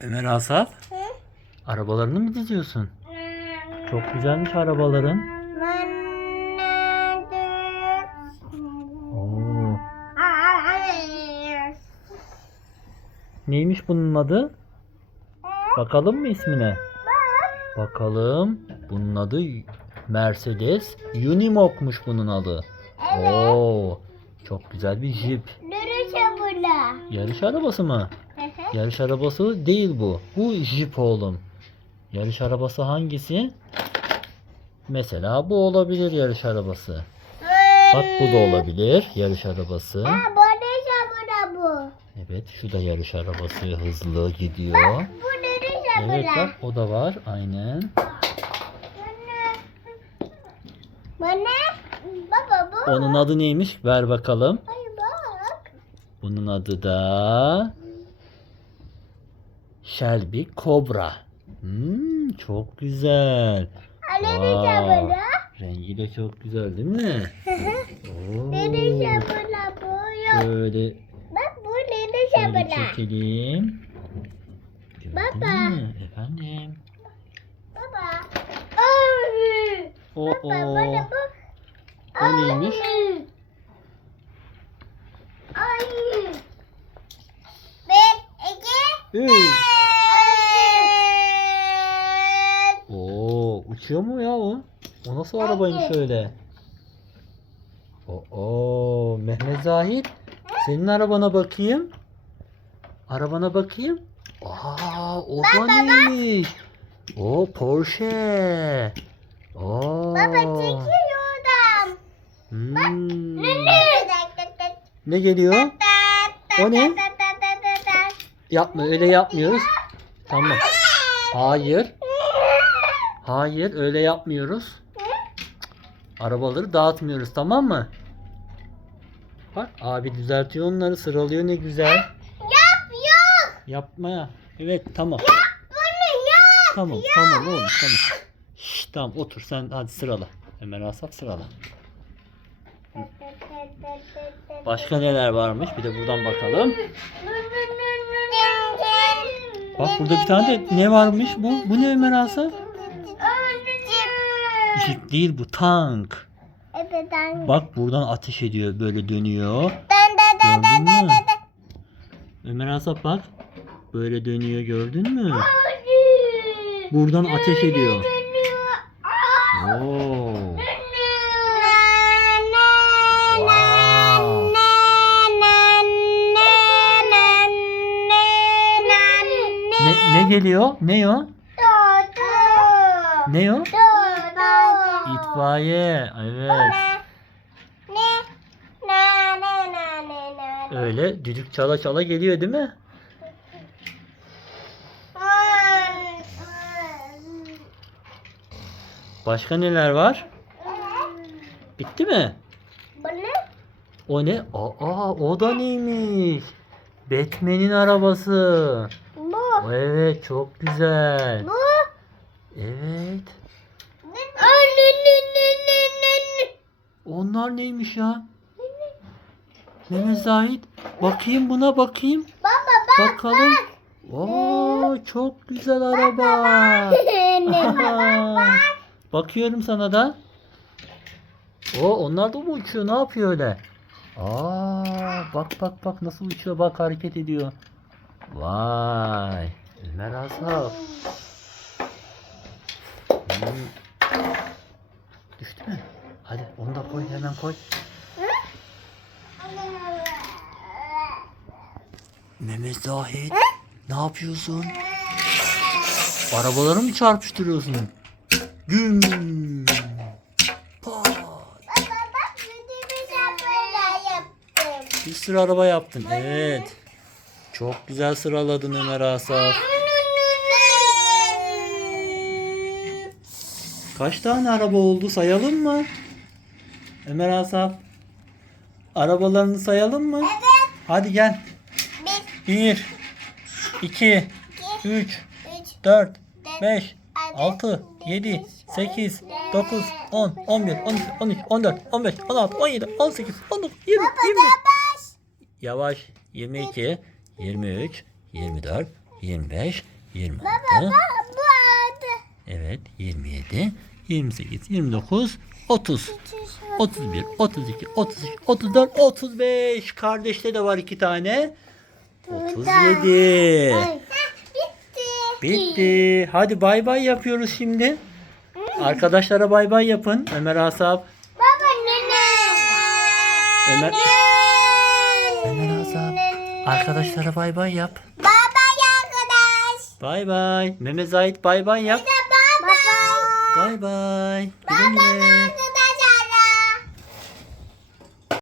Ömer Asaf, arabalarını mı diziyorsun? Çok güzelmiş arabaların. Oo, neymiş bunun adı? Bakalım mı ismine? Bakalım. Bunun adı Mercedes Unimog'muş bunun adı. Oo, çok güzel bir jip. Yarış arabası mı? Yarış arabası değil bu. Bu jip oğlum. Yarış arabası hangisi? Mesela bu olabilir yarış arabası. Bak bu da olabilir yarış arabası. Evet şu da yarış arabası hızlı gidiyor. Evet bak o da var aynen. Baba bu. Onun adı neymiş? Ver bakalım. Ay bak. Bunun adı da Shelby Cobra. Hmm, çok güzel. Sabırla? Rengi de çok güzel değil mi? Oo, bu şöyle Bak bu nerede şöyle çekelim. Gördün Baba. mü? Efendim. Baba. Ay. Baba bana bak. O neymiş? Ay. Bir, iki, Üç. üç. Oo, uçuyor mu ya o? O nasıl arabaymış öyle? Oo, Mehmet Zahit, senin arabana bakayım. Arabana bakayım. Aa, o da neymiş? O Porsche. Oo. Baba çekiyor oradan. Hmm. Ne geliyor? O ne? Yapma, öyle yapmıyoruz. Tamam. Hayır. Hayır, öyle yapmıyoruz. Arabaları dağıtmıyoruz, tamam mı? Bak, abi düzeltiyor onları, sıralıyor ne güzel. Yap yok. Yapma. Evet, tamam. Bunu yap. Tamam, tamam oğlum, tamam. Şşş, tamam otur sen hadi sırala. Ömer Asaf sırala. Başka neler varmış? Bir de buradan bakalım. Bak burada bir tane de ne varmış bu? Bu ne Ömer Asaf? Jip değil bu tank. Evet ben. Bak buradan ateş ediyor böyle dönüyor. Dan dan dan Gördün mü? dan dan. Ömer Asaf bak. Böyle dönüyor gördün mü? Buradan ateş ediyor. Oo. Wow. Ne, ne geliyor? Ne o? Ne o? İtfaiye. Evet. Öyle düdük çala çala geliyor değil mi? Başka neler var? Bitti mi? Bu ne? O ne? Aa, o da neymiş? Batman'in arabası. Bu. Evet, çok güzel. Bu. Evet. Onlar neymiş ya? Mehmet Zahit, bakayım buna bakayım. Baba bak. Bakalım. Oo, çok güzel araba. Aha. Bakıyorum sana da. O onlar da mı uçuyor? Ne yapıyor öyle? Aa, bak bak bak nasıl uçuyor bak hareket ediyor. Vay. Ömer Asaf. Hmm. Düştü mü? Hadi onu da koy hemen koy. Mehmet Zahit. Ne yapıyorsun? Arabaları mı çarpıştırıyorsun? Güm. Pat. Bir sürü araba yaptın. Evet. Çok güzel sıraladın Ömer Asaf. Kaç tane araba oldu sayalım mı? Ömer Asaf. Arabalarını sayalım mı? Evet. Hadi gel. Bir, 1 2 3 üç, 4 5 6 7 8 9 10 11 12 13 14 15 16 17 18 19 20 20 baş. Yavaş 22 23 24 25, 26. Baba bu adı. Evet 27, 28, 29, 30. 31, 32, 33, 34, 35. Kardeşte de var iki tane. 37. Ay, Bitti. Bitti. Hadi bay bay yapıyoruz şimdi. Arkadaşlara bay bay yapın. Ömer Asap. Baba nene. Ömer, Ömer Asap. Arkadaşlara bay bay yap. Baba arkadaş. Bay bay. Mehmet Zahit bay bay yap. Bay bay. Güle güle.